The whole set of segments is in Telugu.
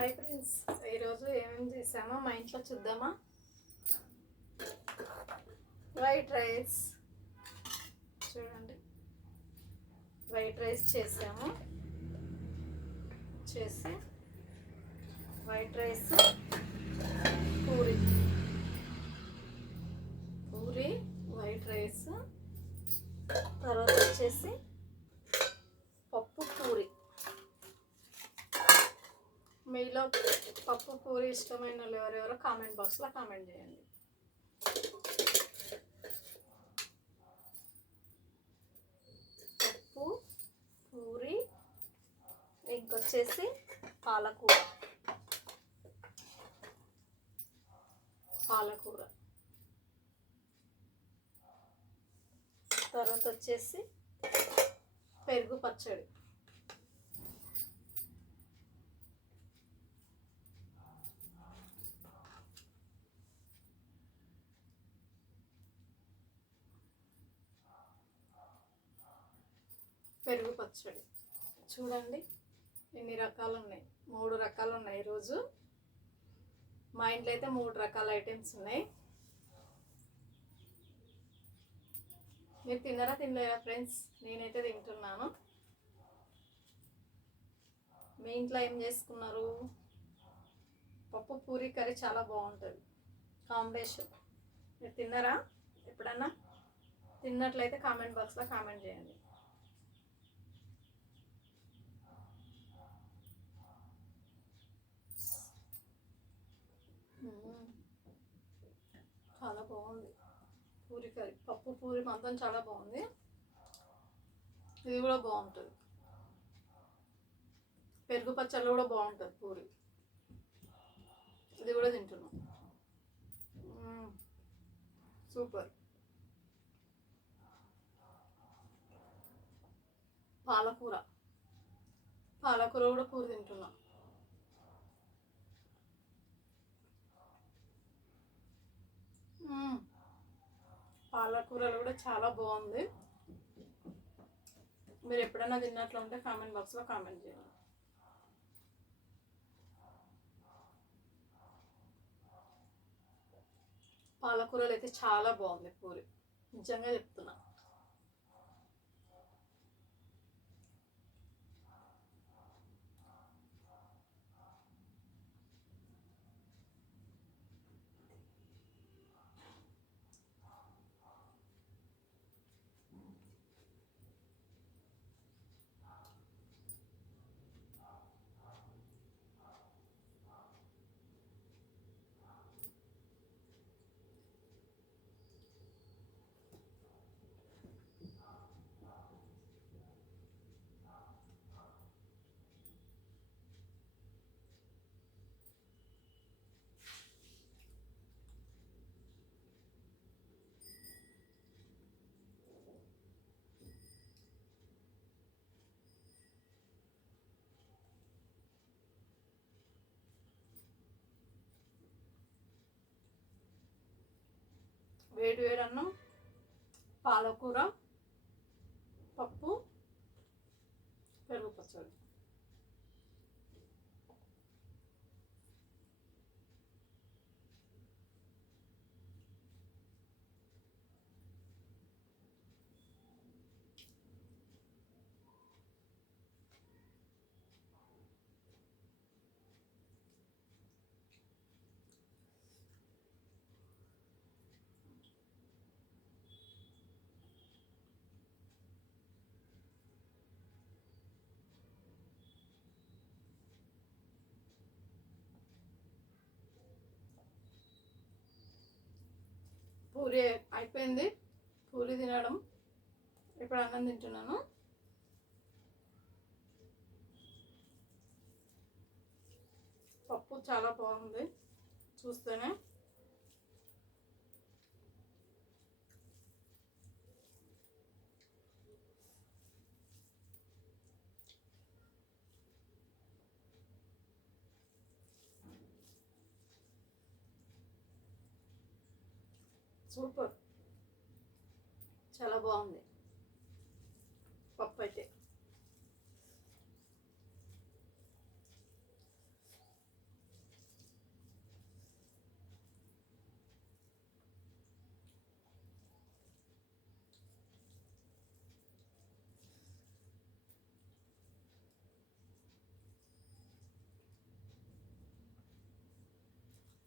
హాయ్ ఫ్రెండ్స్, ఈరోజు ఏమేమి చేసామో మా ఇంట్లో చూద్దామా. వైట్ రైస్ చూడండి, వైట్ రైస్ చేసాము. White rice puri white rice, తర్వాత వచ్చేసి పప్పు పూరి. మీలో పప్పు పూరి ఇష్టమైన వాళ్ళు ఎవరెవరో కామెంట్ బాక్స్లో కామెంట్ చేయండి. పప్పు పూరి, ఇంకొచ్చేసి పాలకూర. తర్వాత వచ్చేసి పెరుగు పచ్చడి. చూడండి ఎన్ని రకాలు ఉన్నాయి. 3 రకాలు ఉన్నాయి. ఈరోజు మా ఇంట్లో అయితే 3 రకాల ఐటమ్స్ ఉన్నాయి. మీరు తిన్నారా తినలేరా ఫ్రెండ్స్? నేనైతే తింటున్నాను. మీ ఇంట్లో ఏం చేసుకున్నారు? పప్పు పూరి కర్రీ చాలా బాగుంటుంది కాంబినేషన్. మీరు తిన్నారా? ఎప్పుడన్నా తిన్నట్లయితే కామెంట్ బాక్స్లో కామెంట్ చేయండి. చాలా బాగుంది పూరి కర్రీ. పప్పు పూరి మాత్రం చాలా బాగుంది. ఇది కూడా బాగుంటుంది. పెరుగు పచ్చళ్ళు కూడా బాగుంటుంది పూరి. ఇది కూడా తింటున్నాం. సూపర్. పాలకూర కూడా పూరి తింటున్నాం. పాలకూరలు కూడా చాలా బాగుంది. మీరు ఎప్పుడైనా తిన్నట్లు ఉంటే కామెంట్ బాక్స్లో కామెంట్ చేయండి. పాలకూరలు అయితే చాలా బాగుంది పూరి, నిజంగా చెప్తున్నా. వేడి వేడి అన్నం, పాలకూర, పప్పు, పెరుగు పచ్చడి. పూరి అయిపోయింది. పూరి తినడం. ఇప్పుడు అన్నం తింటున్నాను. పప్పు చాలా బాగుంది చూస్తేనే. సూపర్, చాలా బాగుంది పప్పు అయితే.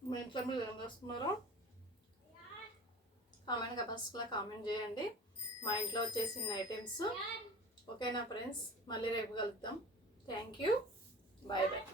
మీ ఇంట్లో మీరు ఏం చేస్తున్నారో బాక్స్లో కామెంట్ చేయండి. మా ఇంట్లో వచ్చేసిన ఐటమ్స్. ఓకేనా ఫ్రెండ్స్, మళ్ళీ రేపు కలుద్దాం. Thank you. Bye bye.